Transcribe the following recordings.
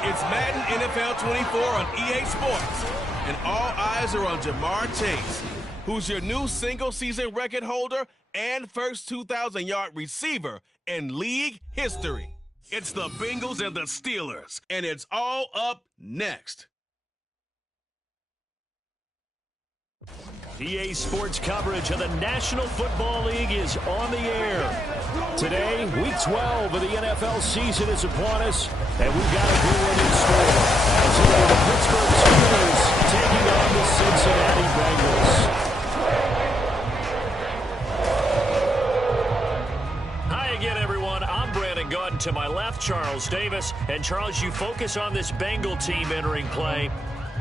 It's Madden NFL 24 on EA Sports, and all eyes are on Jamar Chase, who's your new single-season record holder and first 2,000-yard receiver in league history. It's the Bengals and the Steelers, and it's all up next. EA Sports coverage of the National Football League is on the air. Today, Week 12 of the NFL season is upon us, and we've got a good one in store. As it are the Pittsburgh Steelers taking on the Cincinnati Bengals. Hi again, everyone. I'm Brandon Gordon. To my left, Charles Davis. And Charles, you focus on this Bengal team entering play.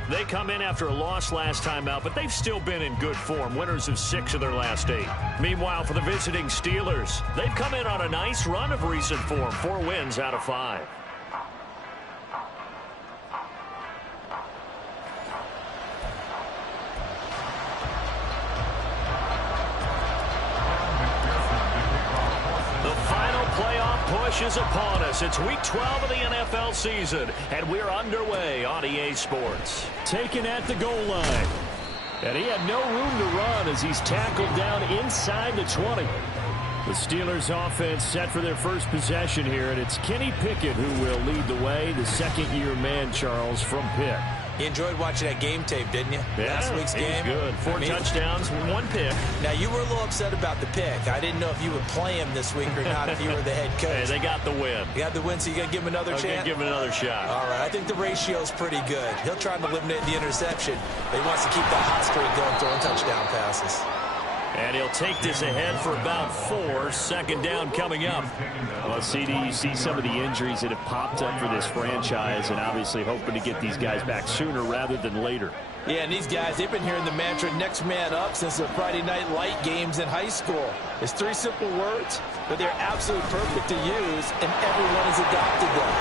They come in after a loss last time out, but they've still been in good form, winners of 6 of their last 8. Meanwhile, for the visiting Steelers, they've come in on a nice run of recent form, 4 wins out of 5. Push is upon us. It's Week 12 of the NFL season, and we're underway on EA Sports. Taken at the goal line. And he had no room to run as he's tackled down inside the 20. The Steelers offense set for their first possession here, and it's Kenny Pickett who will lead the way, the second-year man, Charles, from Pitt. You enjoyed watching that game tape, didn't you? Yeah, last week's game. Good. 4 touchdowns, 1 pick. Now, you were a little upset about the pick. I didn't know if you would play him this week or not if you were the head coach. Hey, they got the win. You got the win, so you got to give him another chance? Give him another shot. All right. I think the ratio's pretty good. He'll try to eliminate the interception, but he wants to keep that hot streak going, throwing touchdown passes. And he'll take this ahead for about 4. Second down coming up. Well, CD, you see some of the injuries that have popped up for this franchise, and obviously hoping to get these guys back sooner rather than later. Yeah, and these guys, they've been hearing the mantra next man up since the Friday night light games in high school. It's 3 simple words, but they're absolutely perfect to use, and everyone has adopted them.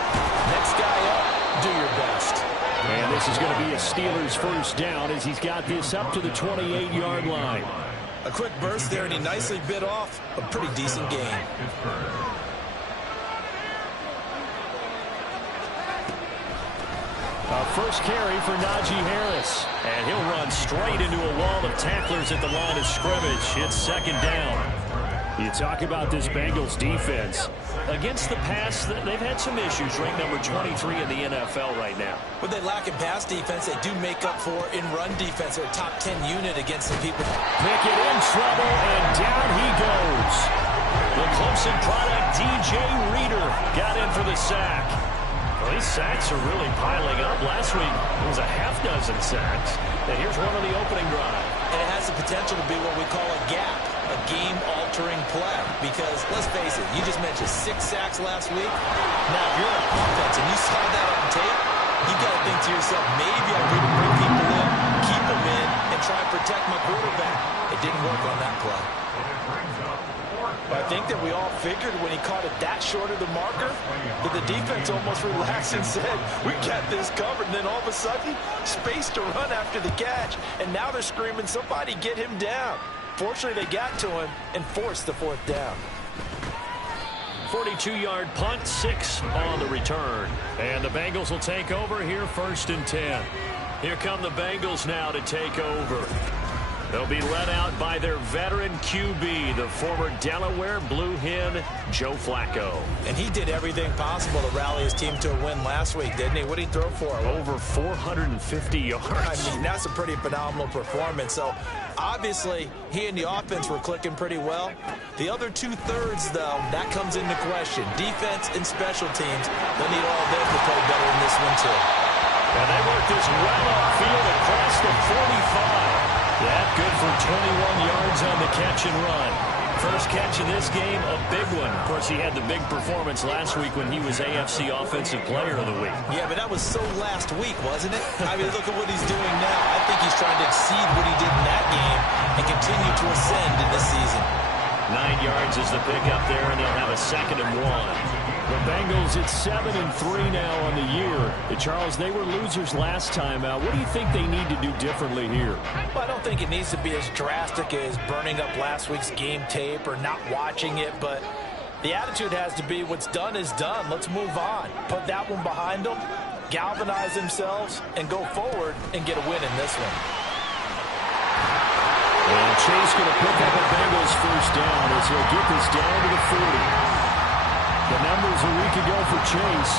Next guy up, do your best. And this is going to be a Steelers first down as he's got this up to the 28-yard line. A quick burst there, and he nicely bit off a pretty decent gain. First carry for Najee Harris. And he'll run straight into a wall of tacklers at the line of scrimmage. It's second down. You talk about this Bengals defense. Against the pass, they've had some issues. Ranked number 23 in the NFL right now. But they lack in pass defense. They do make up for in run defense. They're a top 10 unit against the people. Pickett in trouble, and down he goes. The Clemson product, DJ Reader, got in for the sack. Well, these sacks are really piling up. Last week, it was a half-dozen sacks. And here's one on the opening drive. And it has the potential to be what we call a gap, a game-altering play. Because, let's face it, you just mentioned 6 sacks last week. Now, if you're an offense and you saw that on tape, you got to think to yourself, maybe I need to bring people in, keep them in, and try and protect my quarterback. It didn't work on that play. But I think that we all figured when he caught it that short of the marker that the defense almost relaxed and said, we got this covered. And then all of a sudden, space to run after the catch. And now they're screaming, somebody get him down. Fortunately, they got to him and forced the 4th down. 42-yard punt, 6 on the return. And the Bengals will take over here, 1st and 10. Here come the Bengals now to take over. They'll be led out by their veteran QB, the former Delaware Blue Hen, Joe Flacco. And he did everything possible to rally his team to a win last week, didn't he? What did he throw for? Over 450 yards. I mean, that's a pretty phenomenal performance. So, obviously, he and the offense were clicking pretty well. The other 2/3, though, that comes into question. Defense and special teams, they need all of them to play better in this one, too. And they work this well upfield across the 45. That good for 21 yards on the catch and run. First catch of this game, a big one. Of course, he had the big performance last week when he was AFC Offensive Player of the Week. Yeah, but that was so last week, wasn't it? I mean, look at what he's doing now. I think he's trying to exceed what he did in that game and continue to ascend in this season. 9 yards is the pickup there, and they'll have a 2nd and 1. The Bengals at 7-3 now on the year. Charles, they were losers last time out. What do you think they need to do differently here? Well, I don't think it needs to be as drastic as burning up last week's game tape or not watching it, but the attitude has to be what's done is done. Let's move on. Put that one behind them galvanize themselves, and go forward and get a win in this one. And Chase going to pick up a Bengals first down as he'll get this down to the 40. The numbers a week ago for Chase.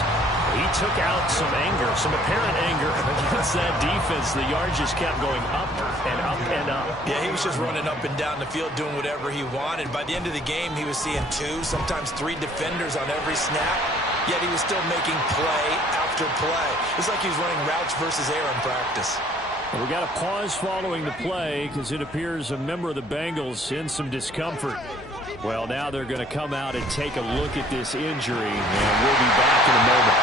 He took out some anger, some apparent anger against that defense. The yards just kept going up and up and up. Yeah, he was just running up and down the field doing whatever he wanted. By the end of the game, he was seeing 2, sometimes 3 defenders on every snap, yet he was still making play after play. It's like he was running routes versus air in practice. Well, we got a pause following the play because it appears a member of the Bengals in some discomfort. Well, now they're going to come out and take a look at this injury, and we'll be back in a moment.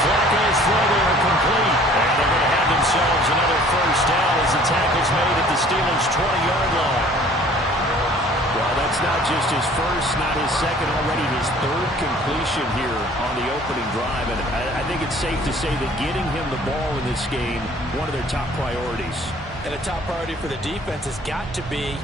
Flacco's throw there complete, and they're going to have themselves another first down as the tackle's made at the Steelers' 20-yard line. Well, that's not just his first, not his second, already his 3rd completion here on the opening drive, and I think it's safe to say that getting him the ball in this game, one of their top priorities. And a top priority for the defense has got to be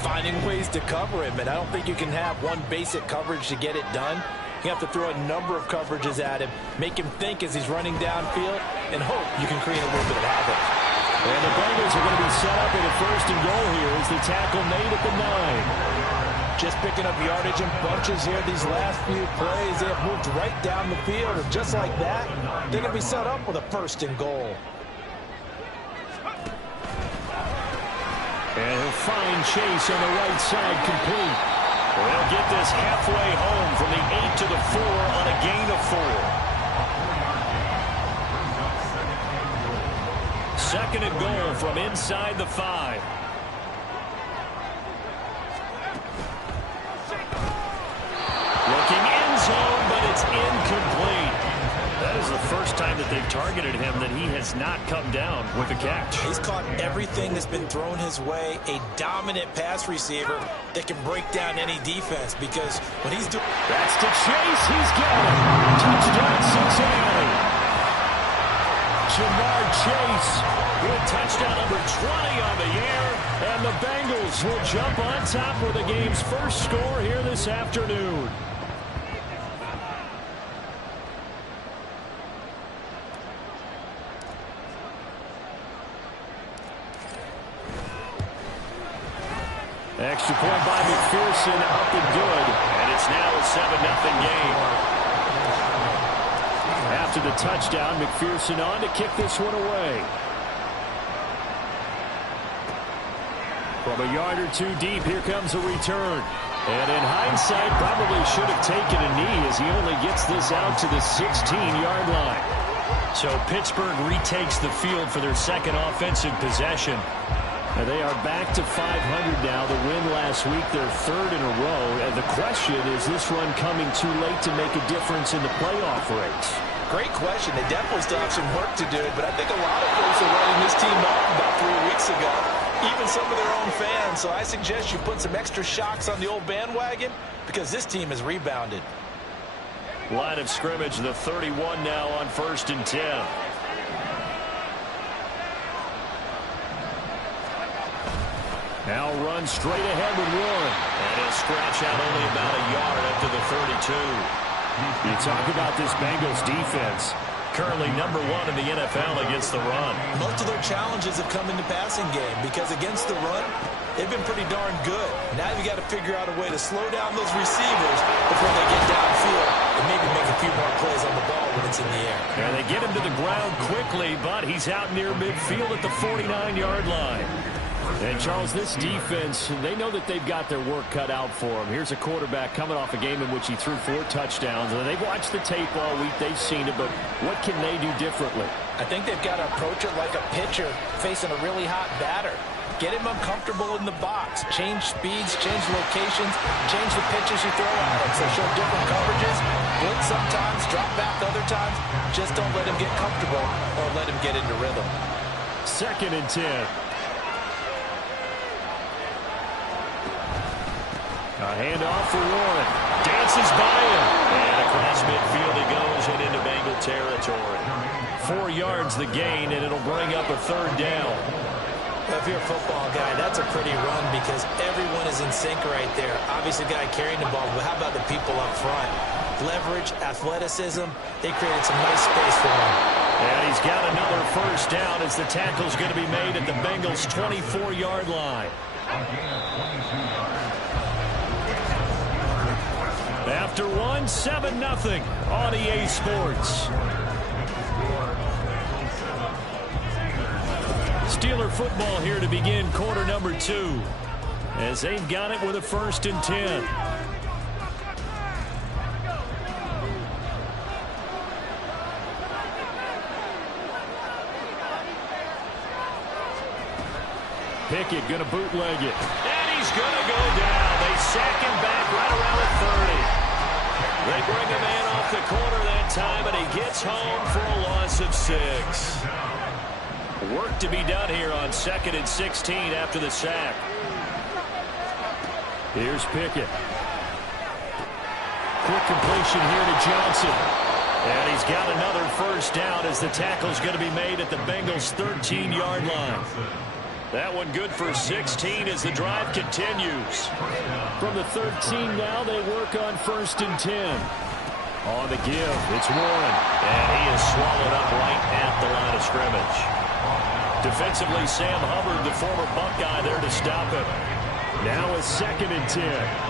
finding ways to cover him, and I don't think you can have one basic coverage to get it done. You have to throw a number of coverages at him, make him think as he's running downfield, and hope you can create a little bit of havoc. And the Bengals are going to be set up in a 1st and goal here as the tackle made at the 9. Just picking up yardage in bunches here these last few plays. They have moved right down the field, and just like that, they're going to be set up with a 1st and goal. And he'll find Chase on the right side complete. They'll get this halfway home from the 8 to the 4 on a gain of 4. 2nd and goal from inside the 5. Looking end zone, but it's incomplete. That is the first time that they've targeted him that he has not come down with a catch. He's caught everything that's been thrown his way. A dominant pass receiver that can break down any defense, because when he's doing... That's to Chase. He's got it. Touchdown Cincinnati. Jamar Chase with touchdown number 20 on the year. And the Bengals will jump on top for the game's first score here this afternoon. Extra point by McPherson, up and good, and it's now a 7-0 game. After the touchdown, McPherson on to kick this one away. From a yard or 2 deep, here comes a return. And in hindsight, probably should have taken a knee as he only gets this out to the 16-yard line. So Pittsburgh retakes the field for their 2nd offensive possession. And they are back to 500 now. The win last week, their 3rd in a row. And the question, is this run coming too late to make a difference in the playoff race? Great question. They definitely still have some work to do, but I think a lot of folks are writing this team off about 3 weeks ago, even some of their own fans. So I suggest you put some extra shocks on the old bandwagon, because this team has rebounded. Line of scrimmage, the 31 now on 1st and 10. Now run straight ahead with Warren. And he'll scratch out only about a yard up to the 32. You talk about this Bengals defense. Currently number 1 in the NFL against the run. Most of their challenges have come in the passing game, because against the run, they've been pretty darn good. Now you got to figure out a way to slow down those receivers before they get downfield and maybe make a few more plays on the ball when it's in the air. And they get him to the ground quickly, but he's out near midfield at the 49-yard line. And, Charles, this defense, they know that they've got their work cut out for them. Here's a quarterback coming off a game in which he threw 4 touchdowns. And they've watched the tape all week. They've seen it, but what can they do differently? I think they've got to approach it like a pitcher facing a really hot batter. Get him uncomfortable in the box. Change speeds, change locations, change the pitches you throw at him. So show different coverages. Blitz sometimes, drop back other times. Just don't let him get comfortable or let him get into rhythm. 2nd and 10. A handoff for Warren. Dances by him. And across midfield he goes and into Bengal territory. 4 yards the gain, and it'll bring up a 3rd down. If you're a football guy, that's a pretty run, because everyone is in sync right there. Obviously, the guy carrying the ball, but how about the people up front? Leverage, athleticism, they created some nice space for him. And he's got another first down as the tackle's going to be made at the Bengals' 24-yard line. After 7-0 on EA Sports. Steeler football here to begin quarter number 2 as they've got it with a 1st and 10. Pickett going to bootleg it. And he's going to go down. They sack him back right around the 30. They bring a man off the corner that time, and he gets home for a loss of 6. Work to be done here on 2nd and 16 after the sack. Here's Pickett. Quick completion here to Johnson. And he's got another first down as the tackle's going to be made at the Bengals' 13-yard line. That one good for 16 as the drive continues. From the 13 now, they work on 1st and 10. On the give, it's Warren. And he is swallowed up right at the line of scrimmage. Defensively, Sam Hubbard, the former Buckeye, there to stop him. Now a 2nd and 10.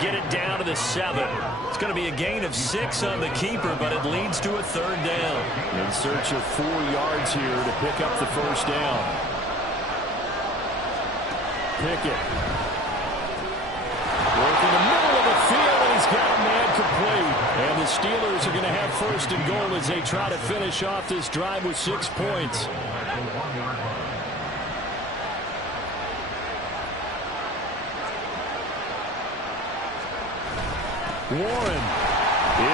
Get it down to the 7. It's going to be a gain of 6 on the keeper, but it leads to a 3rd down. In search of 4 yards here to pick up the first down. Pickett. Work in the middle of the field, and he's got a man complete. And the Steelers are going to have 1st and goal as they try to finish off this drive with 6 points. Warren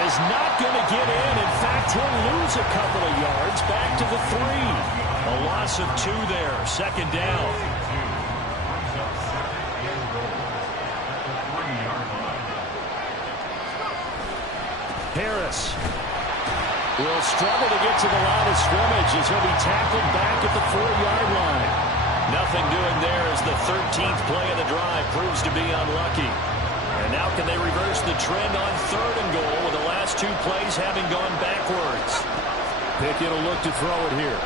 is not going to get in. In fact, he'll lose a couple of yards back to the 3. A loss of 2 there. 2nd down. Harris will struggle to get to the line of scrimmage as he'll be tackled back at the 4-yard line. Nothing doing there as the 13th play of the drive proves to be unlucky. And now can they reverse the trend on 3rd and goal with the last 2 plays having gone backwards? Pickett will look to throw it here.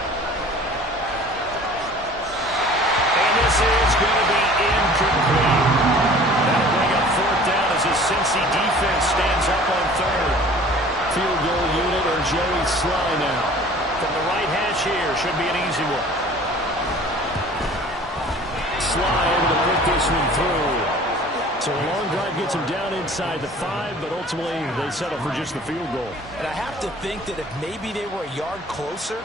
And this is going to be incomplete. That'll bring up 4th down as the Cincy defense stands up on 3rd. Field goal unit or Joey Sly now. From the right hash here, should be an easy one. Sly able to put this one through. So a long drive gets them down inside the 5, but ultimately they settle for just the field goal. And I have to think that if maybe they were a yard closer,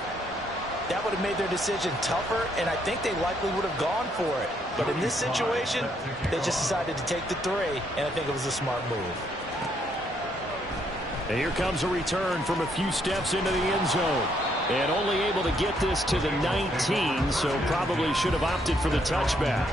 that would have made their decision tougher, and I think they likely would have gone for it. But in this situation, they just decided to take the 3, and I think it was a smart move. And here comes a return from a few steps into the end zone. And only able to get this to the 19, so probably should have opted for the touchback.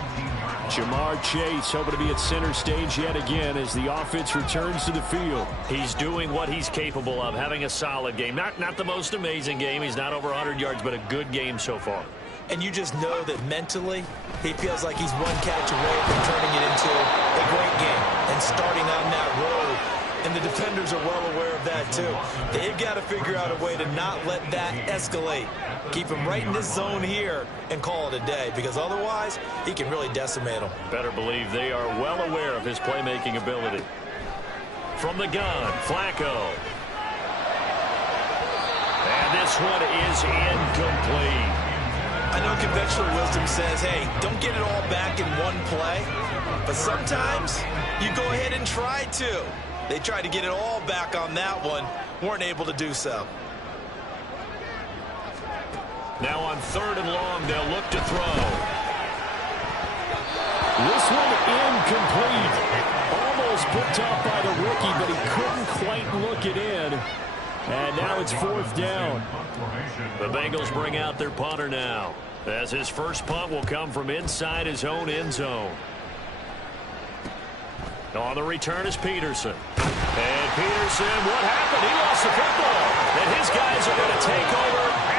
Jamar Chase hoping to be at center stage yet again as the offense returns to the field. He's doing what he's capable of, having a solid game. Not the most amazing game. He's not over 100 yards, but a good game so far. And you just know that mentally, he feels like he's one catch away from turning it into a great game and starting on that road. And the defenders are well aware of that, too. They've got to figure out a way to not let that escalate. Keep him right in this zone here and call it a day, because otherwise, he can really decimate them. Better believe they are well aware of his playmaking ability. From the gun, Flacco. And this one is incomplete. I know conventional wisdom says, hey, don't get it all back in one play. But sometimes you go ahead and try to. They tried to get it all back on that one. Weren't able to do so. Now on 3rd and long, they'll look to throw. This one incomplete. Almost picked off by the rookie, but he couldn't quite look it in. And now it's 4th down. The Bengals bring out their punter now, as his first punt will come from inside his own end zone. On the return is Peterson. And Peterson, what happened? He lost the football. And his guys are going to take over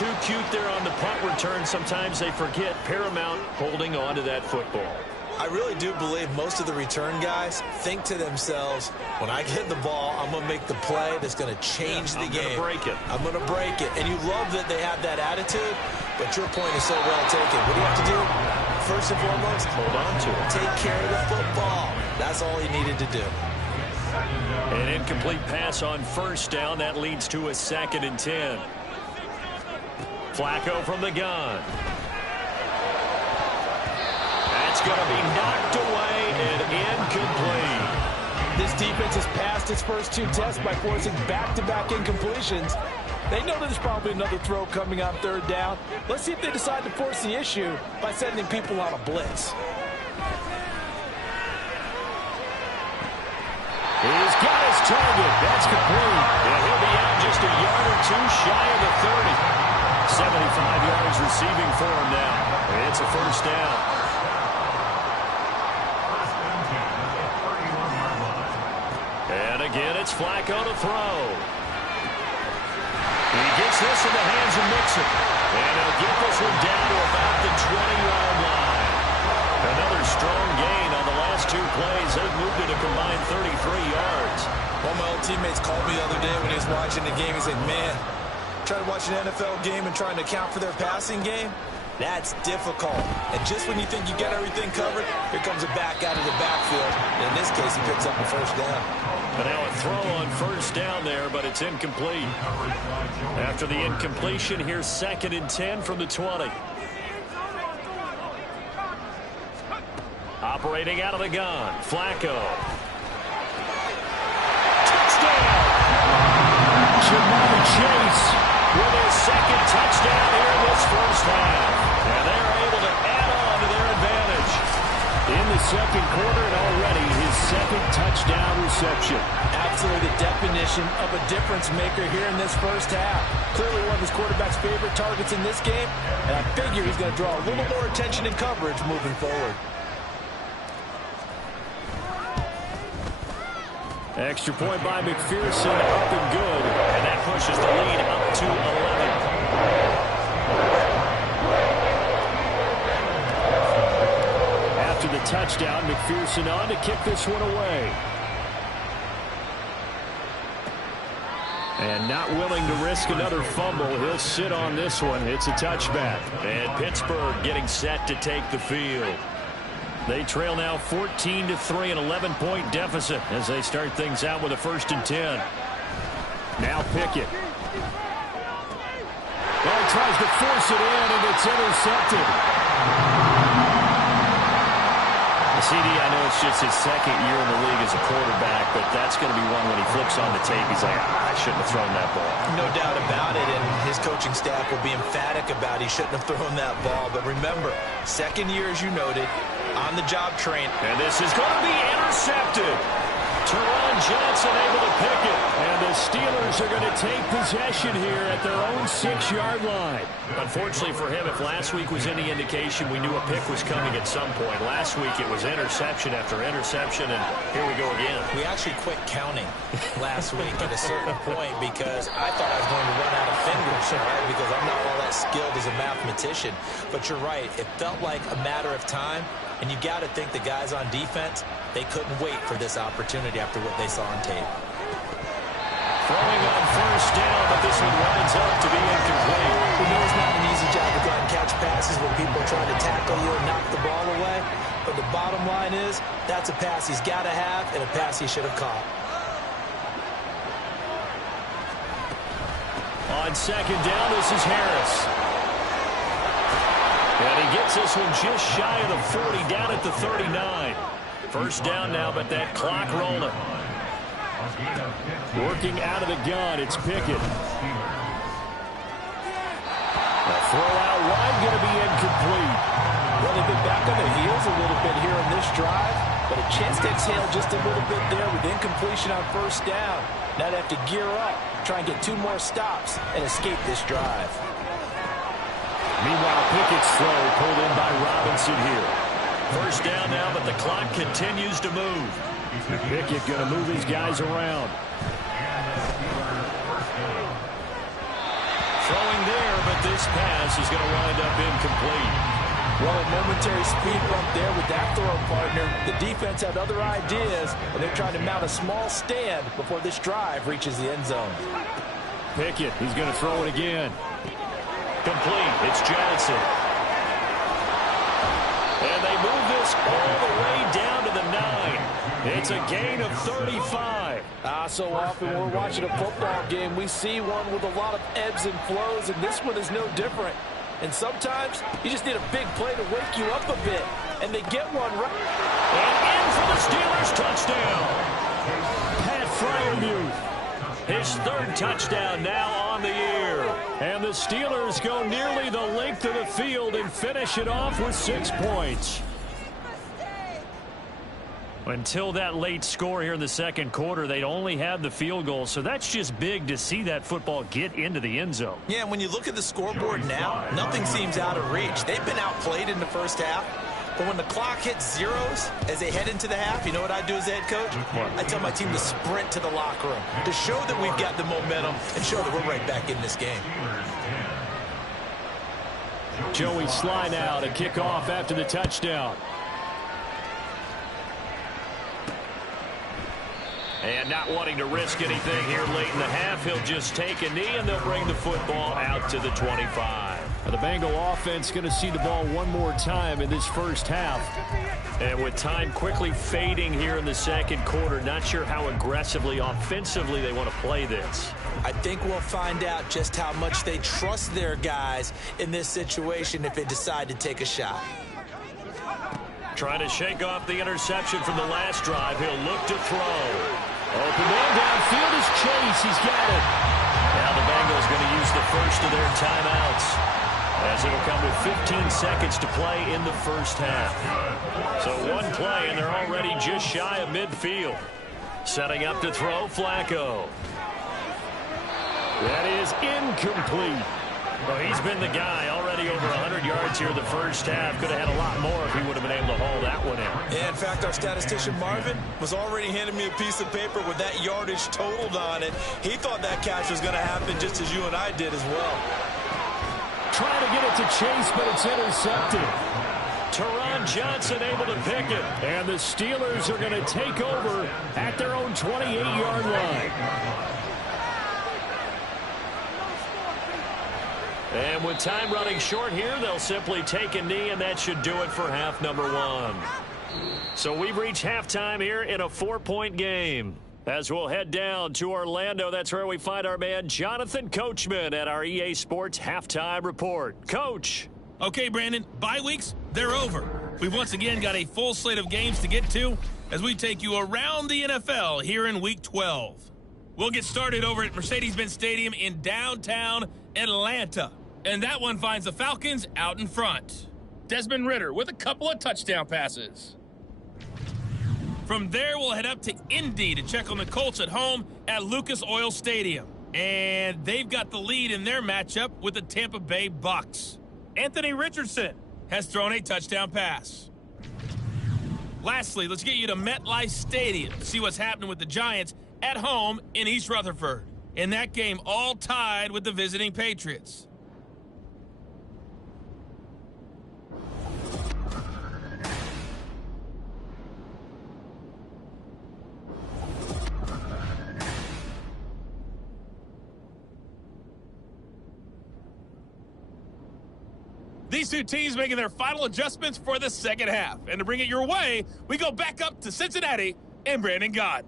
too cute there on the punt return. Sometimes they forget paramount holding on to that football. I really do believe most of the return guys think to themselves, when I get the ball, I'm going to make the play that's going to change the game. I'm going to break it. I'm going to break it. And you love that they have that attitude, but your point is so well taken. What do you have to do? First and foremost, hold on to it. Take care of the football. That's all he needed to do. An incomplete pass on first down. That leads to a 2nd and 10. Flacco from the gun. That's going to be knocked away and incomplete. This defense has passed its first 2 tests by forcing back-to-back incompletions. They know there's probably another throw coming on 3rd down. Let's see if they decide to force the issue by sending people on a blitz. He's got his target. That's complete. And he'll be out just a yard or 2 shy of the 30. 75 yards receiving for him now. It's a first down. And again, it's Flacco to throw. He gets this in the hands of Mixon. And he'll get this one down to about the 20-yard line. Another strong gain on the last 2 plays. They've moved it a combined 33 yards. One of my old teammates called me the other day when he was watching the game. He said, man, trying to watch an NFL game and trying to account for their passing game, that's difficult. And just when you think you get everything covered, here comes a back out of the backfield. And in this case, he picks up a first down. But now a throw on first down there, but it's incomplete. After the incompletion, here's 2nd and 10 from the 20. Operating out of the gun, Flacco. Touchdown! Jamar Chase with his 2nd touchdown here in this first half. And they're able to add on to their advantage. In the 2nd quarter and already his 2nd touchdown reception. Absolutely the definition of a difference maker here in this first half. Clearly one of his quarterback's favorite targets in this game, and I figure he's going to draw a little more attention and coverage moving forward. Extra point by McPherson, up and good. And that pushes the lead up to 11. After the touchdown, McPherson on to kick this one away. And not willing to risk another fumble. He'll sit on this one. It's a touchback. And Pittsburgh getting set to take the field. They trail now 14-3, an 11-point deficit as they start things out with a 1st and 10. Now Pickett. Well, he tries to force it in, and it's intercepted. CD, I know it's just his 2nd year in the league as a quarterback, but that's going to be one when he flips on the tape. He's like, I shouldn't have thrown that ball. No doubt about it, and his coaching staff will be emphatic about he shouldn't have thrown that ball. But remember, 2nd year, as you noted, on-the-job train. And this is going to be intercepted. Teron Johnson able to pick it. And the Steelers are going to take possession here at their own 6-yard line. Unfortunately for him, if last week was any indication, we knew a pick was coming at some point. Last week it was interception after interception, and here we go again. We actually quit counting last week at a certain point because I thought I was going to run out of fingers, right? Because I'm not all that skilled as a mathematician. But you're right. It felt like a matter of time. And you got to think the guys on defense, they couldn't wait for this opportunity after what they saw on tape. Throwing on first down, but this one winds up to be incomplete. We know it's not an easy job to go and catch passes when people are trying to tackle you and knock the ball away. But the bottom line is, that's a pass he's got to have and a pass he should have caught. On 2nd down, this is Harris. And he gets this one just shy of the 40, down at the 39. First down now, but that clock rolling. Working out of the gun, it's Pickett. A throw out wide, going to be incomplete. Well, they've been back on their heels a little bit here on this drive, but a chance to exhale just a little bit there with incompletion on first down. Now they have to gear up, try and get 2 more stops, and escape this drive. Meanwhile, Pickett's throw pulled in by Robinson here. First down now, but the clock continues to move. Pickett going to move his guys around. Throwing there, but this pass is going to wind up incomplete. Well, a momentary speed bump there with that throw partner. The defense had other ideas, and they're trying to mount a small stand before this drive reaches the end zone. Pickett, he's going to throw it again. Complete. It's Johnson. And they move this all the way down to the 9. It's a gain of 35. So often when we're watching a football game, we see one with a lot of ebbs and flows, and this one is no different. And sometimes you just need a big play to wake you up a bit, and they get one right. And in for the Steelers touchdown. Pat Freiermuth, his third touchdown now on the year. And the Steelers go nearly the length of the field and finish it off with 6 points. Until that late score here in the second quarter, they'd only had the field goal, so that's just big to see that football get into the end zone. Yeah, when you look at the scoreboard now, nothing seems out of reach. They've been outplayed in the first half, but when the clock hits zeros as they head into the half, you know what I do as a head coach? I tell my team to sprint to the locker room to show that we've got the momentum and show that we're right back in this game. Joey Sly now to kick off after the touchdown. And not wanting to risk anything here late in the half, he'll just take a knee, and they'll bring the football out to the 25. The Bengal offense going to see the ball one more time in this first half. And with time quickly fading here in the second quarter, not sure how aggressively, offensively they want to play this. I think we'll find out just how much they trust their guys in this situation if they decide to take a shot. Trying to shake off the interception from the last drive. He'll look to throw. Open man downfield is Chase. He's got it. Now the Bengals going to use the first of their timeouts, as it'll come with 15 seconds to play in the first half. So one play, and they're already just shy of midfield. Setting up to throw, Flacco. That is incomplete. Well, he's been the guy, already over 100 yards here in the first half. Could have had a lot more if he would have been able to haul that one in. Yeah, in fact, our statistician Marvin was already handing me a piece of paper with that yardage totaled on it. He thought that catch was going to happen just as you and I did as well. Trying to get it to Chase, but it's intercepted. Teron Johnson able to pick it. And the Steelers are going to take over at their own 28-yard line. And with time running short here, they'll simply take a knee, and that should do it for half number 1. So we've reached halftime here in a 4-point game. As we'll head down to Orlando, that's where we find our man Jonathan Coachman at our EA Sports Halftime Report. Coach. Okay, Brandon, bye weeks, they're over. We've once again got a full slate of games to get to as we take you around the NFL here in Week 12. We'll get started over at Mercedes-Benz Stadium in downtown Atlanta. And that one finds the Falcons out in front. Desmond Ridder with a couple of touchdown passes. From there, we'll head up to Indy to check on the Colts at home at Lucas Oil Stadium. And they've got the lead in their matchup with the Tampa Bay Bucks. Anthony Richardson has thrown a touchdown pass. Lastly, let's get you to MetLife Stadium to see what's happening with the Giants at home in East Rutherford. In that game, all tied with the visiting Patriots. These two teams making their final adjustments for the second half. And to bring it your way, we go back up to Cincinnati and Brandon Gott.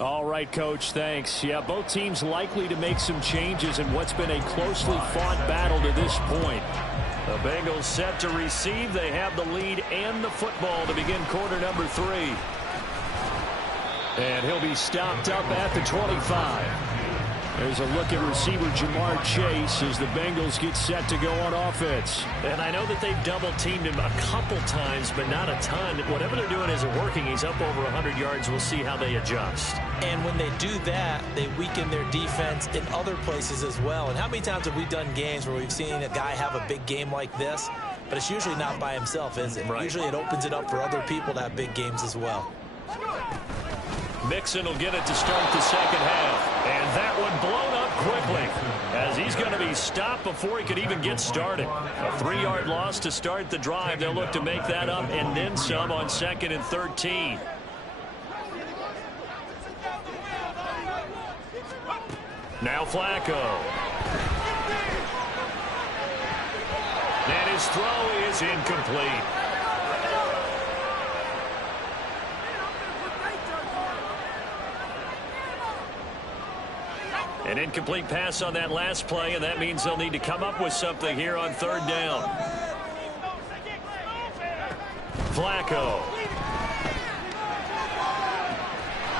All right, Coach, thanks. Yeah, both teams likely to make some changes in what's been a closely fought battle to this point. The Bengals set to receive. They have the lead and the football to begin quarter number 3. And he'll be stopped up at the 25. There's a look at receiver Jamar Chase as the Bengals get set to go on offense. And I know that they've double-teamed him a couple times, but not a ton. Whatever they're doing isn't working. He's up over 100 yards. We'll see how they adjust. And when they do that, they weaken their defense in other places as well. And how many times have we done games where we've seen a guy have a big game like this? But it's usually not by himself, is it? Right. Usually it opens it up for other people to have big games as well. Mixon will get it to start the second half. And that one blown up quickly as he's going to be stopped before he could even get started. A 3-yard loss to start the drive. They'll look to make that up and then some on 2nd and 13. Now Flacco. And his throw is incomplete. An incomplete pass on that last play, and that means they'll need to come up with something here on 3rd down. Flacco.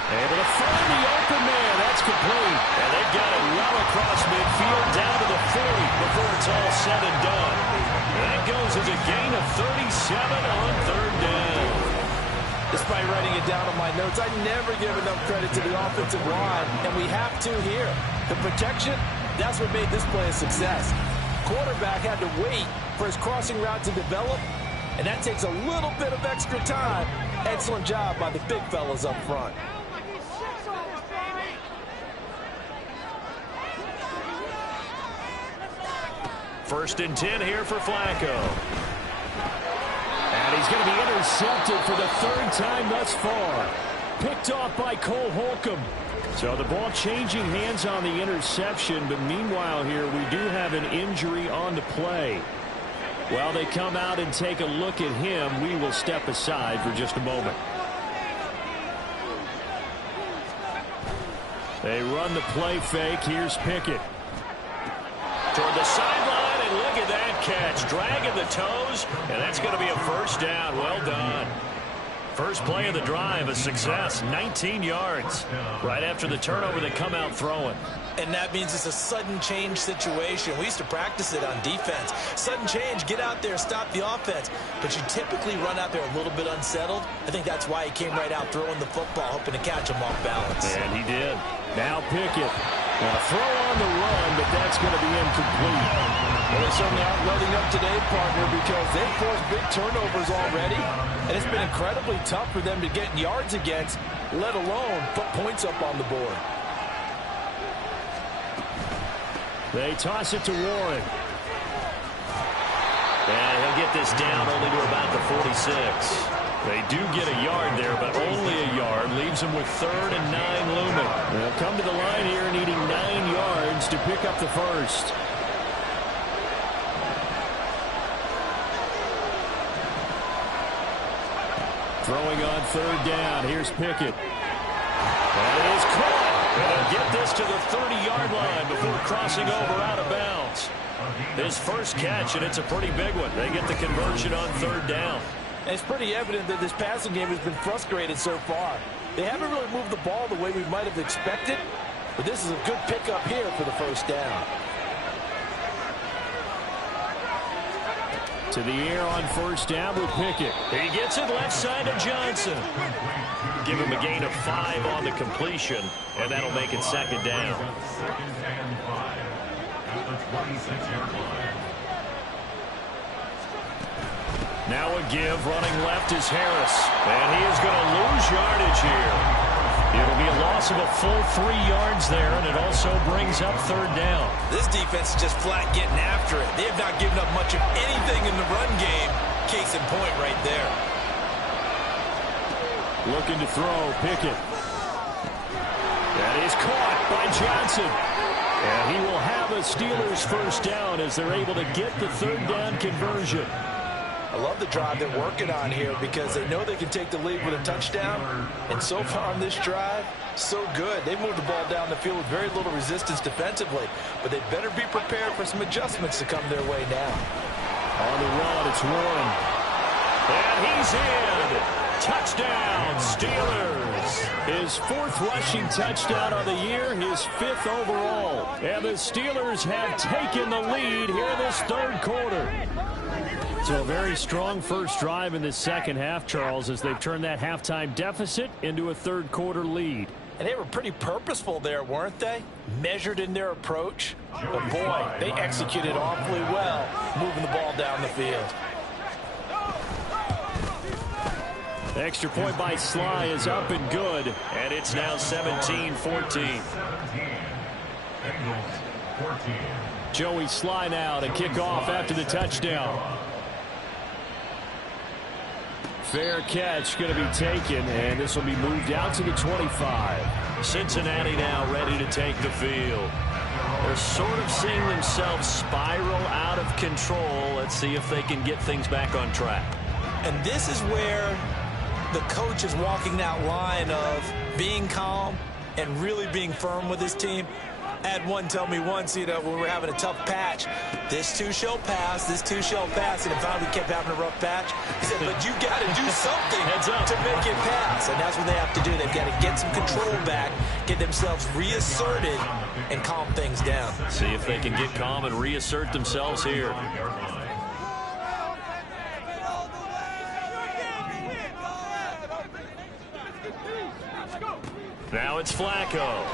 Able to find the open man. That's complete. And they've got it well across midfield down to the 40 before it's all said and done. That goes as a gain of 37 on 3rd down. Despite writing it down on my notes, I never give enough credit to the offensive line, and we have to here. The protection, that's what made this play a success. Quarterback had to wait for his crossing route to develop, and that takes a little bit of extra time. Excellent job by the big fellas up front. First and 10 here for Flacco. And he's going to be intercepted for the 3rd time thus far. Picked off by Cole Holcomb. So the ball changing hands on the interception, but meanwhile here we do have an injury on the play. While they come out and take a look at him, we will step aside for just a moment. They run the play fake. Here's Pickett. Toward the sideline, and look at that catch. Dragging the toes, and that's going to be a 1st down. Well done. First play of the drive, a success, 19 yards. Right after the turnover, they come out throwing. And that means it's a sudden change situation. We used to practice it on defense. Sudden change, get out there, stop the offense. But you typically run out there a little bit unsettled. I think that's why he came right out throwing the football, hoping to catch him off balance. And he did. Now Pickett. Now throw on the run, but that's going to be incomplete. Well, they certainly aren't letting up today, partner, because they've forced big turnovers already. And it's been incredibly tough for them to get yards against, let alone put points up on the board. They toss it to Warren. And he'll get this down only to about the 46. They do get a yard there, but only a yard. Leaves them with 3rd and 9 looming. They'll come to the line here needing 9 yards to pick up the first. Throwing on 3rd down. Here's Pickett. That is caught. And they'll get this to the 30-yard line before crossing over out of bounds. His first catch, and it's a pretty big one. They get the conversion on 3rd down. And it's pretty evident that this passing game has been frustrated so far. They haven't really moved the ball the way we might have expected, but this is a good pickup here for the 1st down. To the air on 1st down with Pickett. He gets it left side to Johnson. Give him a gain of 5 on the completion, and that'll make it 2nd down. Now a give, running left is Harris. And he is going to lose yardage here. It'll be a loss of a full 3 yards there, and it also brings up 3rd down. This defense is just flat getting after it. They have not given up much of anything in the run game. Case in point right there. Looking to throw, Pickett. That is caught by Johnson. And he will have a Steelers 1st down as they're able to get the 3rd down conversion. I love the drive they're working on here because they know they can take the lead with a touchdown. And so far on this drive, so good. They moved the ball down the field with very little resistance defensively. But they better be prepared for some adjustments to come their way now. On the run, it's Warren. And he's in. Touchdown, Steelers. His 4th rushing touchdown of the year, his 5th overall. And the Steelers have taken the lead here in this 3rd quarter. So a very strong first drive in the second half, Charles, as they've turned that halftime deficit into a 3rd quarter lead. And they were pretty purposeful there, weren't they? Measured in their approach. But boy, they executed awfully well, moving the ball down the field. The extra point by Sly is up and good. And it's now 17-14. Joey Sly now to kick off after the touchdown. Fair catch going to be taken, and this will be moved out to the 25. Cincinnati now ready to take the field. They're sort of seeing themselves spiral out of control. Let's see if they can get things back on track. And this is where the coach is walking that line of being calm and really being firm with his team. I had one tell me once, when we were having a tough patch, this too shall pass, this too shall pass, and finally we kept having a rough patch. He said, but you got to do something to make it pass, and that's what they have to do. They've got to get some control back, get themselves reasserted, and calm things down. See if they can get calm and reassert themselves here. Now it's Flacco.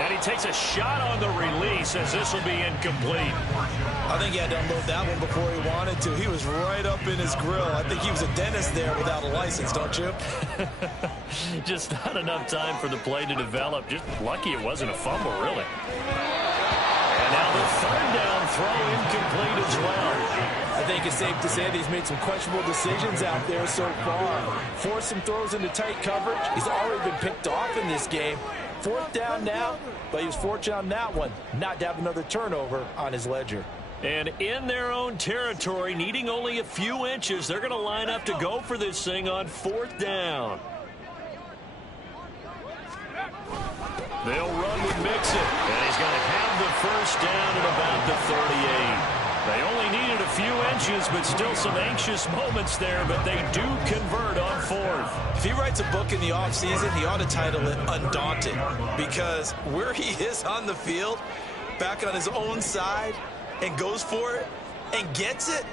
And he takes a shot on the release as this will be incomplete. I think he had to unload that one before he wanted to. He was right up in his grill. I think he was a dentist there without a license, don't you? Just not enough time for the play to develop. Just lucky it wasn't a fumble, really. And now the 3rd down throw incomplete as well. I think it's safe to say that he's made some questionable decisions out there so far. Forced some throws into tight coverage. He's already been picked off in this game. 4th down now, but he was fortunate on that one, not to have another turnover on his ledger. And in their own territory, needing only a few inches, they're going to line up to go for this thing on 4th down. They'll run with Mixon, and he's going to have the 1st down at about the 38. They only needed a few inches, but still some anxious moments there, but they do convert on 4th. If he writes a book in the offseason, he ought to title it Undaunted, because where he is on the field, back on his own side, and goes for it, and gets it,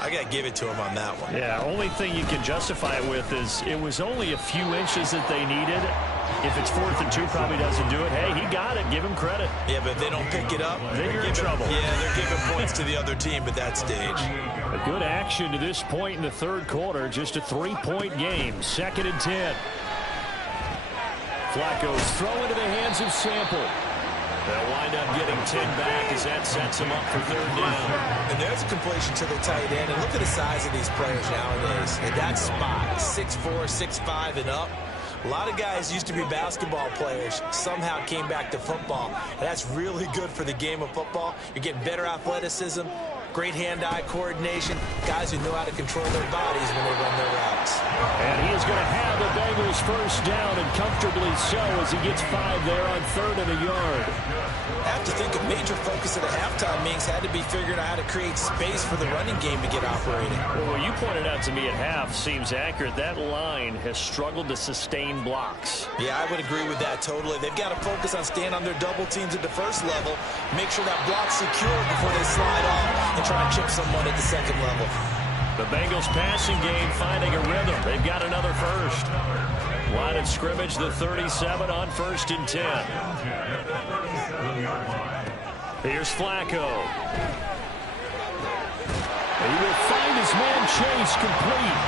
I got to give it to him on that one. Yeah, only thing you can justify it with is it was only a few inches that they needed. If it's 4th and 2, probably doesn't do it. Hey, he got it. Give him credit. Yeah, but if they don't pick it up, then you're in trouble. Yeah, they're giving points to the other team at that stage. A good action to this point in the 3rd quarter. Just a 3-point game. 2nd and 10. Flacco's throw into the hands of Sample. They'll wind up getting 10 back as that sets them up for 3rd down. And there's a completion to the tight end. And look at the size of these players nowadays. In that spot, 6'4", 6'5", and up. A lot of guys used to be basketball players, somehow came back to football. And that's really good for the game of football. You're getting better athleticism, great hand-eye coordination, guys who know how to control their bodies when they run their routes. And he is going to have the Bengals 1st down, and comfortably so, as he gets 5 there on 3rd and a yard. I have to think a major focus at the halftime meetings had to be figuring out how to create space for the running game to get operating. Well, what you pointed out to me at half seems accurate. That line has struggled to sustain blocks. Yeah, I would agree with that totally. They've got to focus on staying on their double teams at the 1st level, make sure that block's secure before they slide off and try to chip someone at the 2nd level. The Bengals passing game finding a rhythm. They've got another 1st. Line of scrimmage, the 37 on 1st and 10. Here's Flacco. He will find his man Chase complete.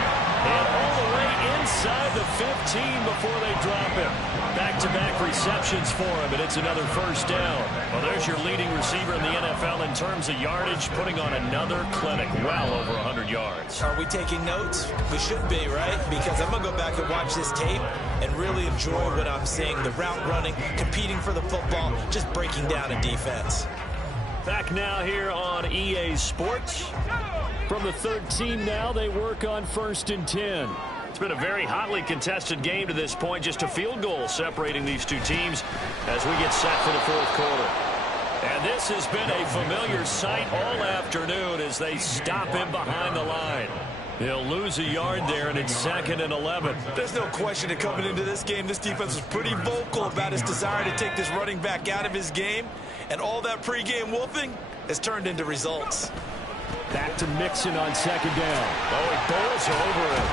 And all the way inside the 15 before they drop him. Back-to-back receptions for him, and it's another 1st down. Well, there's your leading receiver in the NFL in terms of yardage, putting on another clinic, well over 100 yards. Are we taking notes? We should be, right? Because I'm going to go back and watch this tape and really enjoy what I'm seeing. The route running, competing for the football, just breaking down a defense. Back now here on EA Sports. From the 13 now, they work on 1st and 10. It's been a very hotly contested game to this point. Just a field goal separating these two teams as we get set for the 4th quarter. And this has been a familiar sight all afternoon as they stop him behind the line. He'll lose a yard there, and it's 2nd and 11. There's no question that coming into this game, this defense was pretty vocal about his desire to take this running back out of his game, and all that pregame wolfing has turned into results. Back to Mixon on 2nd down. Oh, he bowls over it.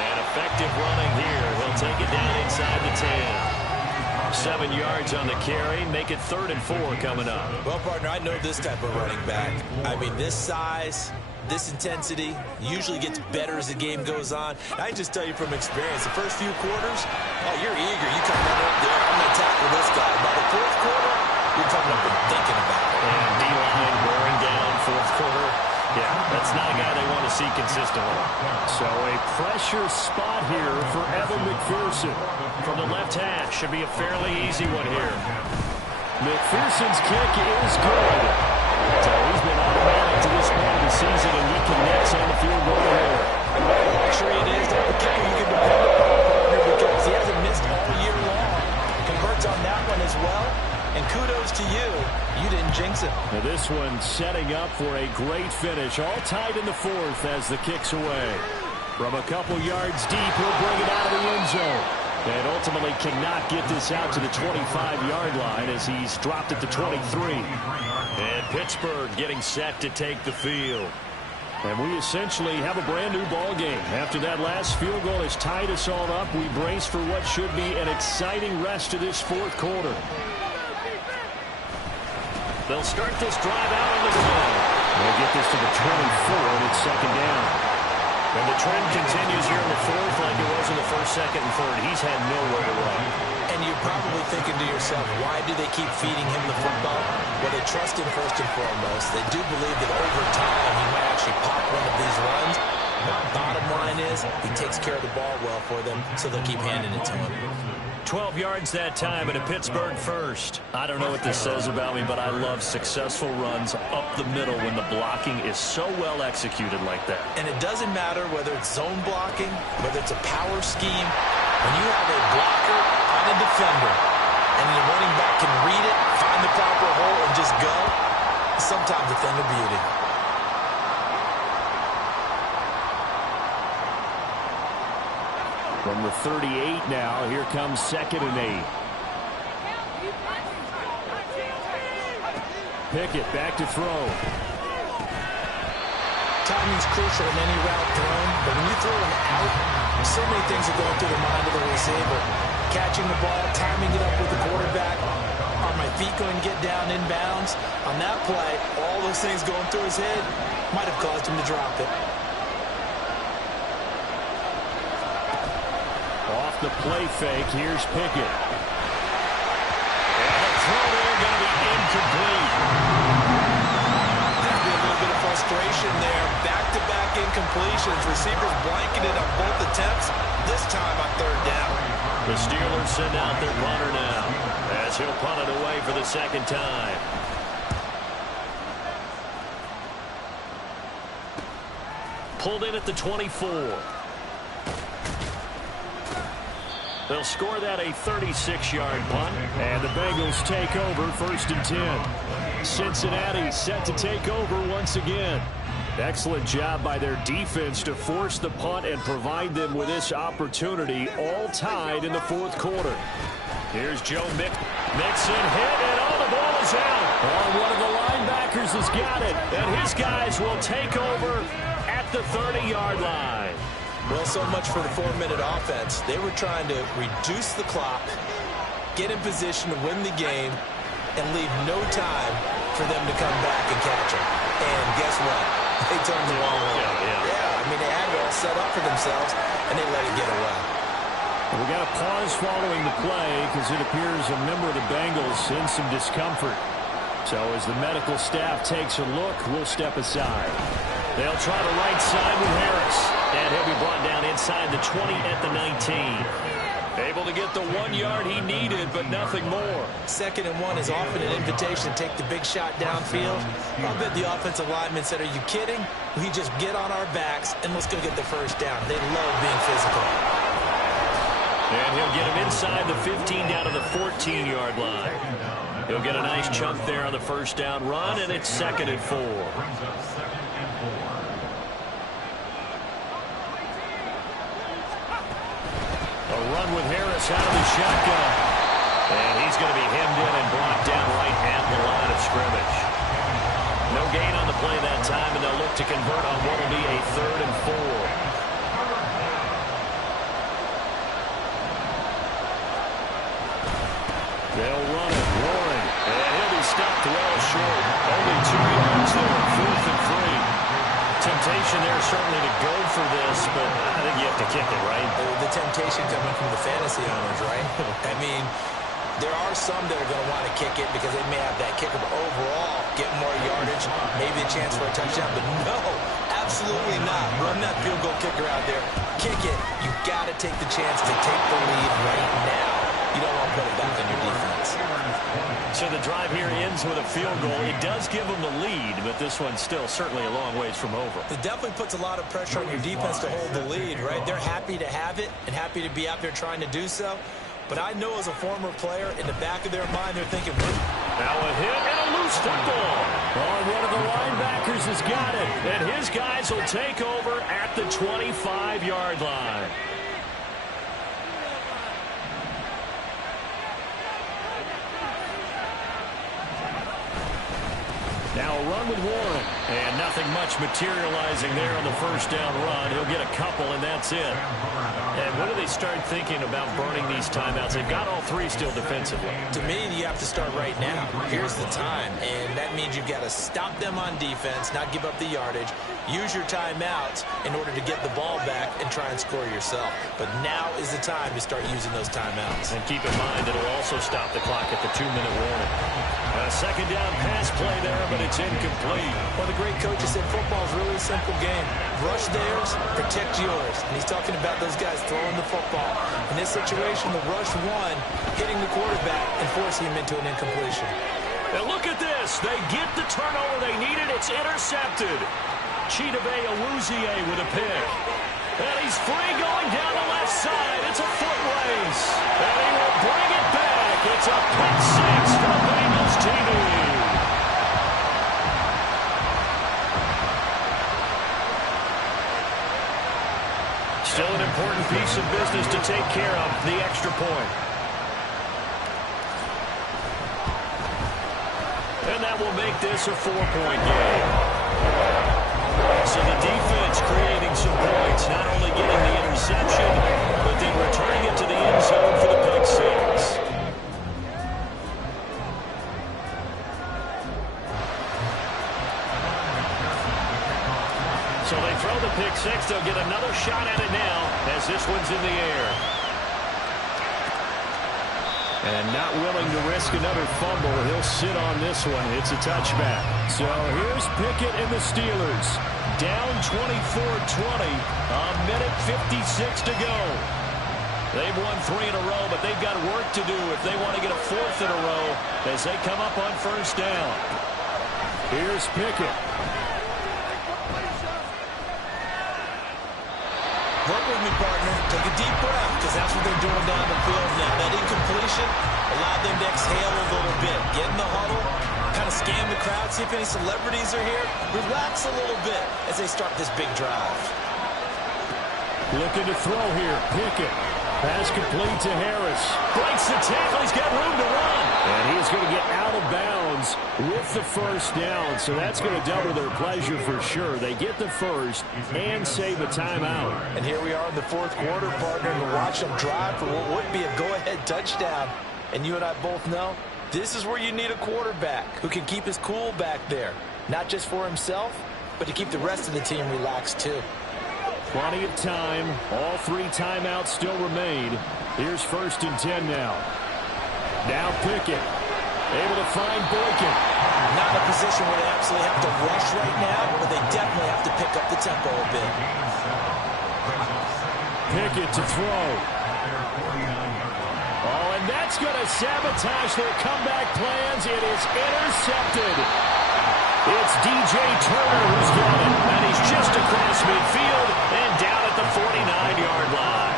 And effective running here. He'll take it down inside the 10. 7 yards on the carry. Make it 3rd and 4 coming up. Well, partner, I know this type of running back. I mean, this size, this intensity usually gets better as the game goes on. I can just tell you from experience, the first few quarters, oh, you're eager. You come right up there. I'm going to tackle this guy. By the 4th quarter, you're coming up and thinking about it. And D-line wearing down 4th quarter. Yeah, that's not a guy they want to see consistently. So a pressure spot here for Evan McPherson. From the left hash, should be a fairly easy one here. McPherson's kick is good. So he's been automatic to this point of the season, and he connects on the field goal here. What a luxury it is to have a kicker you can depend upon, partner, because he hasn't missed all year long. Converts on that one as well. And kudos to you. You didn't jinx it. Now this one setting up for a great finish. All tied in the 4th as the kick's away. From a couple yards deep, he'll bring it out of the end zone. And ultimately cannot get this out to the 25-yard line as he's dropped at the 23. And Pittsburgh getting set to take the field. And we essentially have a brand-new ball game. After that last field goal has tied us all up, we brace for what should be an exciting rest of this 4th quarter. They'll start this drive out on the ground. They'll get this to the 24, and it's 2nd down. And the trend continues here in the 4th like it was in the 1st, 2nd, and 3rd. He's had nowhere to run. And you're probably thinking to yourself, why do they keep feeding him the football? Well, they trust him first and foremost. They do believe that over time he might actually pop one of these runs. But bottom line is, he takes care of the ball well for them, so they'll keep handing it to him. 12 yards that time and a Pittsburgh first. I don't know what this says about me, but I love successful runs up the middle when the blocking is so well executed like that. And it doesn't matter whether it's zone blocking, whether it's a power scheme. When you have a blocker on a defender and the running back can read it, find the proper hole, and just go, sometimes a thing of beauty. From the 38 now, here comes 2nd and 8. Pickett back to throw. Timing's crucial in any route thrown, but when you throw an out, so many things are going through the mind of the receiver. Catching the ball, timing it up with the quarterback. Are my feet going to get down in bounds? On that play, all those things going through his head might have caused him to drop it. Off the play fake, here's Pickett. And the throw there going to be incomplete. There'll be a little bit of frustration there. Back-to-back incompletions. Receivers blanketed on both attempts. This time on 3rd down. The Steelers send out their punter now as he'll punt it away for the 2nd time. Pulled in at the 24. They'll score that a 36-yard punt, and the Bengals take over 1st and 10. Cincinnati set to take over once again. Excellent job by their defense to force the punt and provide them with this opportunity, all tied in the 4th quarter. Here's Joe Mixon hit, and the ball is out. One of the linebackers has got it, and his guys will take over at the 30-yard line. Well, so much for the 4-minute offense. They were trying to reduce the clock, get in position to win the game, and leave no time for them to come back and catch them. And guess what? They turned the ball over. Yeah, I mean, they had it all set up for themselves, and they let it get away. We got a pause following the play because it appears a member of the Bengals in some discomfort. So as the medical staff takes a look, we'll step aside. They'll try the right side with Harris. And he'll be brought down inside the 20 at the 19. Able to get the 1 yard he needed, but nothing more. 2nd and 1 is often an invitation to take the big shot downfield. I bet the offensive linemen said, are you kidding? We just get on our backs and let's go get the 1st down. They love being physical. And he'll get him inside the 15 down to the 14-yard line. He'll get a nice chunk there on the 1st down run, and it's 2nd and 4. run with Harris out of the shotgun. And he's going to be hemmed in and brought down right at the line of scrimmage. No gain on the play that time, and they'll look to convert on what will be a 3rd and 4. They'll run it, Warren, and he'll be stopped well short. Only 2 yards there, 4th and 3. Temptation there certainly to go for this, but I think you have to kick it, right? The temptation coming from the fantasy owners, right? I mean, there are some that are going to want to kick it because they may have that kicker, but overall, get more yardage, maybe a chance for a touchdown, but no, absolutely not. Run that field goal kicker out there. Kick it. You got to take the chance to take the lead right now. You don't want to put it back on your defense. So the drive here ends with a field goal. It does give them the lead, but this one's still certainly a long ways from over. It definitely puts a lot of pressure on your defense to hold the lead, right? They're happy to have it and happy to be out there trying to do so. But I know as a former player, in the back of their mind, they're thinking, now a hit and a loose football. Oh, one of the linebackers has got it. And his guys will take over at the 25-yard line. Now a run with Warren. And nothing much materializing there on the first down run. He'll get a couple, and that's it. And when do they start thinking about burning these timeouts? They've got all 3 still defensively. To me, you have to start right now. Here's the time, and that means you've got to stop them on defense, not give up the yardage, use your timeouts in order to get the ball back and try and score yourself. But now is the time to start using those timeouts. And keep in mind, it'll also stop the clock at the 2-minute warning. A second down pass play there, but it's incomplete. Well, the great coaches said football is really a simple game. Rush theirs, protect yours. And he's talking about those guys throwing the football. In this situation, the rush one, hitting the quarterback and forcing him into an incompletion. And look at this. They get the turnover they needed. It's intercepted. Chidobe Awuzie with a pick. And he's free going down the left side. It's a foot race. And he will bring it back. It's a pick 6 for the Bengals TD. Still an important piece of business to take care of, the extra point. And that will make this a 4-point game. So the defense creating some points, not only getting the interception, but then returning it to the end zone for the pick 6. So they throw the pick 6. They'll get another shot at it now as this one's in the air. And not willing to risk another fumble. He'll sit on this one. It's a touchback. So here's Pickett and the Steelers. Down 24-20. A minute 56 to go. They've won 3 in a row, but they've got work to do if they want to get a 4th in a row as they come up on first down. Here's Pickett. Work with me, partner. Take a deep breath, because that's what they're doing down the field now. That incompletion allowed them to exhale a little bit. Get in the huddle, kind of scan the crowd, see if any celebrities are here. Relax a little bit as they start this big drive. Looking to throw here. Pickett. Pass complete to Harris. Breaks the tackle. He's got room to run. And he's going to get out of bounds with the first down. So that's going to double their pleasure for sure. They get the first and save a timeout. And here we are in the 4th quarter, partner, and watch them drive for what would be a go-ahead touchdown. And you and I both know this is where you need a quarterback who can keep his cool back there. Not just for himself, but to keep the rest of the team relaxed too. Plenty of time. All 3 timeouts still remain. Here's 1st and 10 now. Now Pickett. Able to find Boykin. Not in a position where they absolutely have to rush right now, but they definitely have to pick up the tempo a bit. Pickett to throw. Oh, and that's going to sabotage their comeback plans. It is intercepted. It's DJ Turner who's got it, and he's just across midfield and down at the 49-yard line.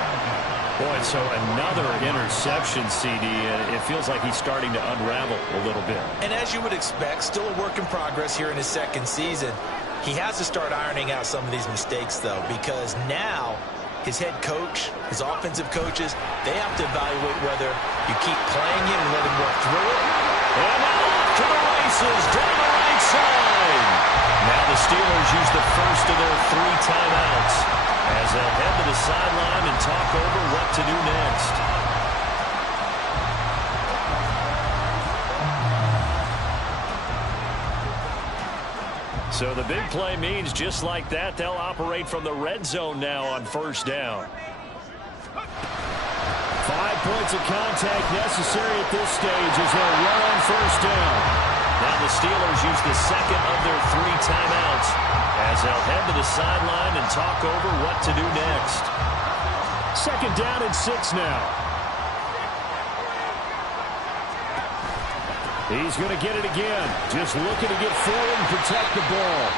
Boy, so another interception, CD, and it feels like he's starting to unravel a little bit. And as you would expect, still a work in progress here in his 2nd season. He has to start ironing out some of these mistakes, though, because now his head coach, his offensive coaches, they have to evaluate whether you keep playing him and let him work through it. And now off to the races down the right side. Now the Steelers use the first of their 3 timeouts as they'll head to the sideline and talk over what to do next. So the big play means just like that, they'll operate from the red zone now on first down. 5 points of contact necessary at this stage as they'll run on first down. Now the Steelers use the second of their 3 timeouts as they'll head to the sideline and talk over what to do next. Second down and 6 now. He's going to get it again. Just looking to get forward and protect the ball.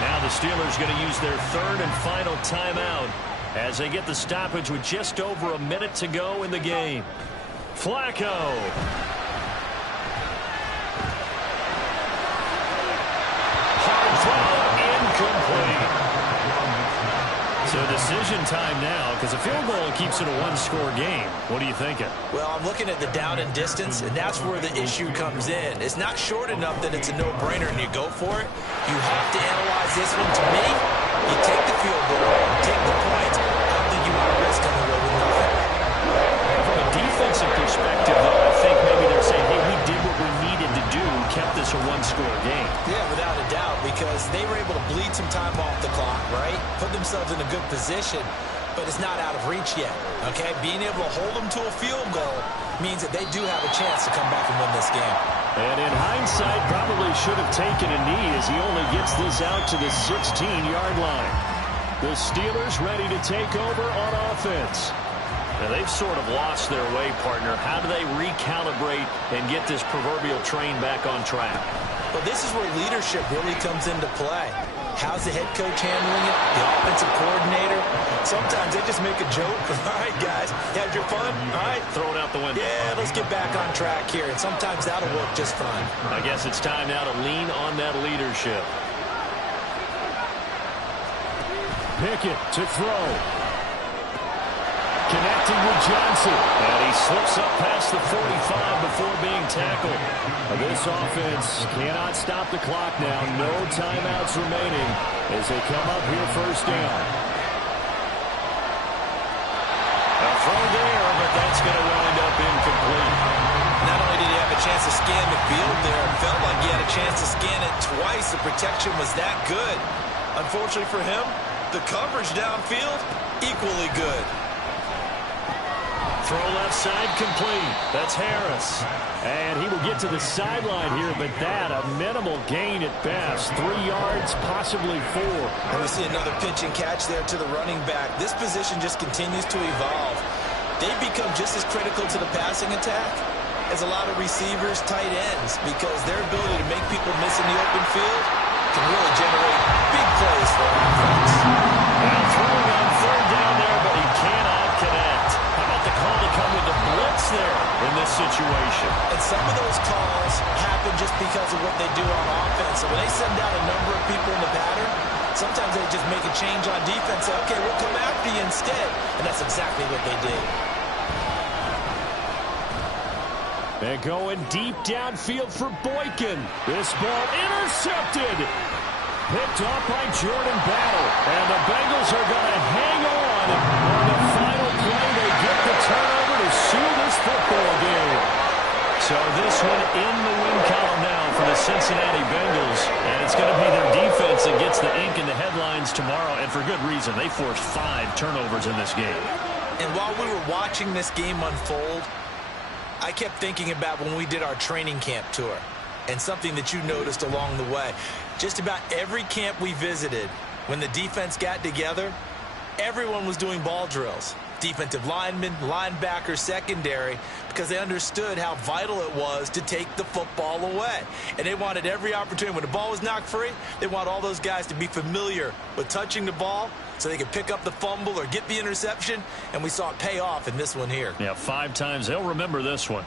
Now the Steelers going to use their 3rd and final timeout as they get the stoppage with just over a minute to go in the game. Flacco. Hard throw, incomplete. So decision time now, because a field goal keeps it a 1-score game. What are you thinking? Well, I'm looking at the down and distance, and that's where the issue comes in. It's not short enough that it's a no-brainer and you go for it. You have to analyze this one. To me, you take the field goal, take the points. I don't think you want to risk coming away with nothing. From a defensive perspective, though, I think maybe they're saying, hey, we did what we needed to do, kept this a 1-score game. Yeah, without a doubt, because they were able to bleed some time off the clock, right? Put themselves in a good position, but it's not out of reach yet, okay? Being able to hold them to a field goal means that they do have a chance to come back and win this game. And in hindsight, probably should have taken a knee as he only gets this out to the 16-yard line. The Steelers ready to take over on offense. Now, they've sort of lost their way, partner. How do they recalibrate and get this proverbial train back on track? Well, this is where leadership really comes into play. How's the head coach handling it? The offensive coordinator? Sometimes they just make a joke. All right, guys, you had your fun? All right. Throw it out the window. Yeah, let's get back on track here. And sometimes that'll work just fine. I guess it's time now to lean on that leadership. Pickett to throw. Connecting with Johnson. And he slips up past the 45 before being tackled. This offense cannot stop the clock now. No timeouts remaining as they come up here first down. A throw there, but that's going to wind up incomplete. Not only did he have a chance to scan the field there, it felt like he had a chance to scan it twice. The protection was that good. Unfortunately for him, the coverage downfield, equally good. Throw left side complete. That's Harris. And he will get to the sideline here, but that a minimal gain at best. 3 yards, possibly 4. And we see another pitch and catch there to the running back. This position just continues to evolve. They become just as critical to the passing attack as a lot of receivers, tight ends, because their ability to make people miss in the open field can really generate big plays for offense. Now throwing on 3rd down there, but he cannot connect. How about the call to come with the blitz there in this situation? And some of those calls happen just because of what they do on offense. So when they send out a number of people in the pattern, sometimes they just make a change on defense. Say, okay, we'll come after you instead. And that's exactly what they did. They're going deep downfield for Boykin. This ball intercepted. Picked off by Jordan Battle. And the Bengals are going to hang on the final play. They get the turnover to seal this football game. So this one in the win column now for the Cincinnati Bengals. And it's going to be their defense that gets the ink in the headlines tomorrow. And for good reason. They forced 5 turnovers in this game. And while we were watching this game unfold, I kept thinking about when we did our training camp tour and something that you noticed along the way. Just about every camp we visited, when the defense got together, everyone was doing ball drills. Defensive linemen, linebackers, secondary, because they understood how vital it was to take the football away. And they wanted every opportunity. When the ball was knocked free, they want all those guys to be familiar with touching the ball so they could pick up the fumble or get the interception, and we saw it pay off in this one here. Yeah, 5 times. They'll remember this one.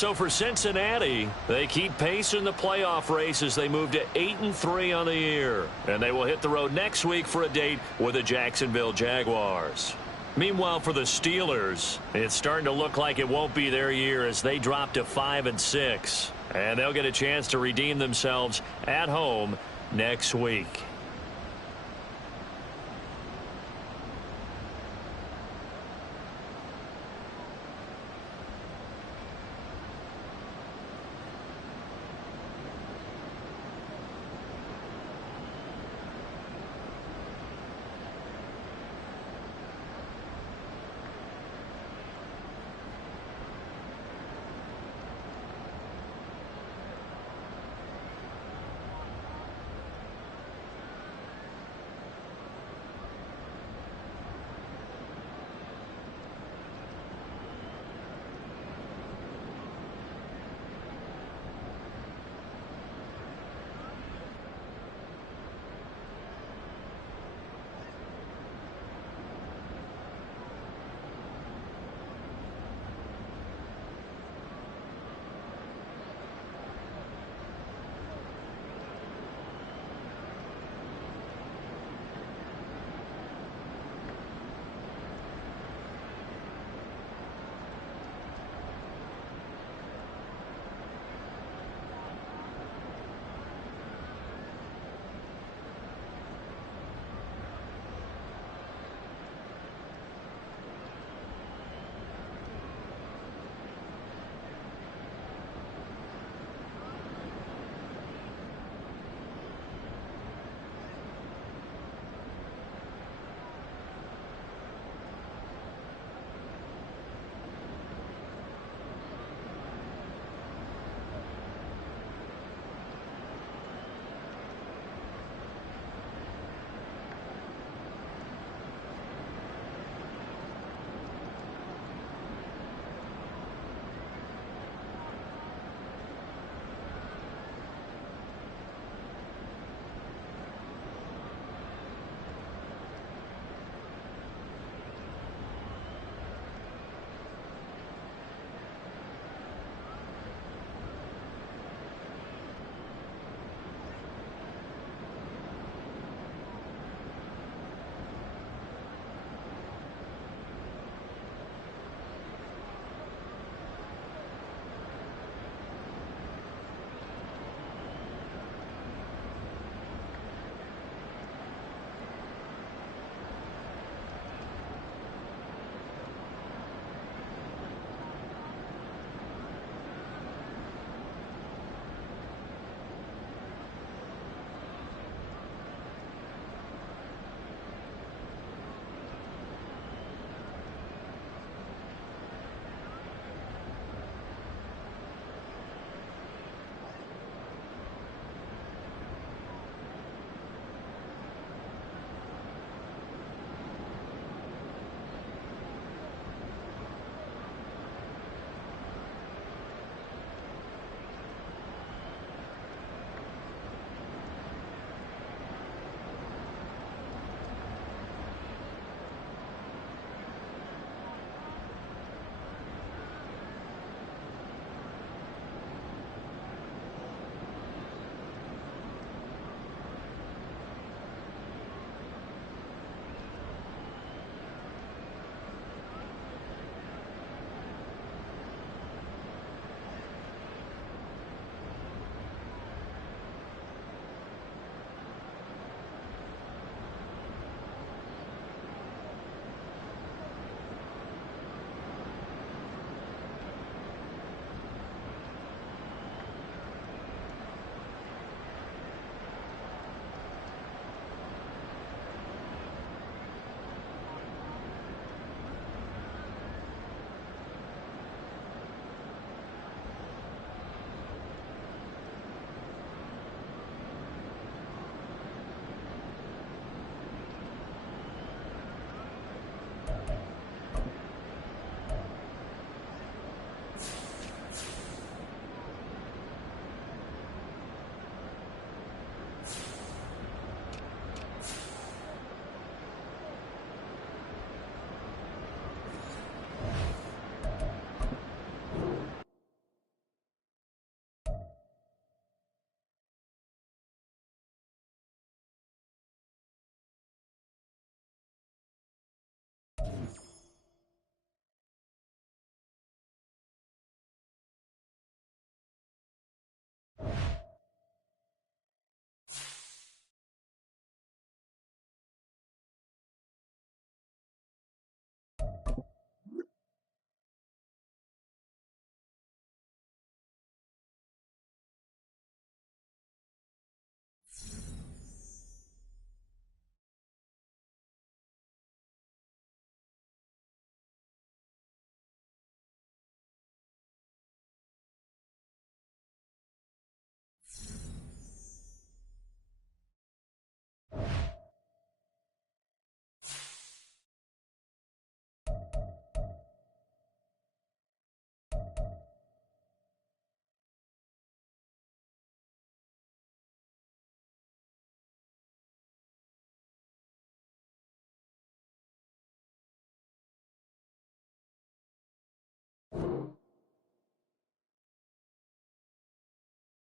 So for Cincinnati, they keep pace in the playoff race as they move to 8-3 on the year. And they will hit the road next week for a date with the Jacksonville Jaguars. Meanwhile, for the Steelers, it's starting to look like it won't be their year as they drop to 5-6. And they'll get a chance to redeem themselves at home next week.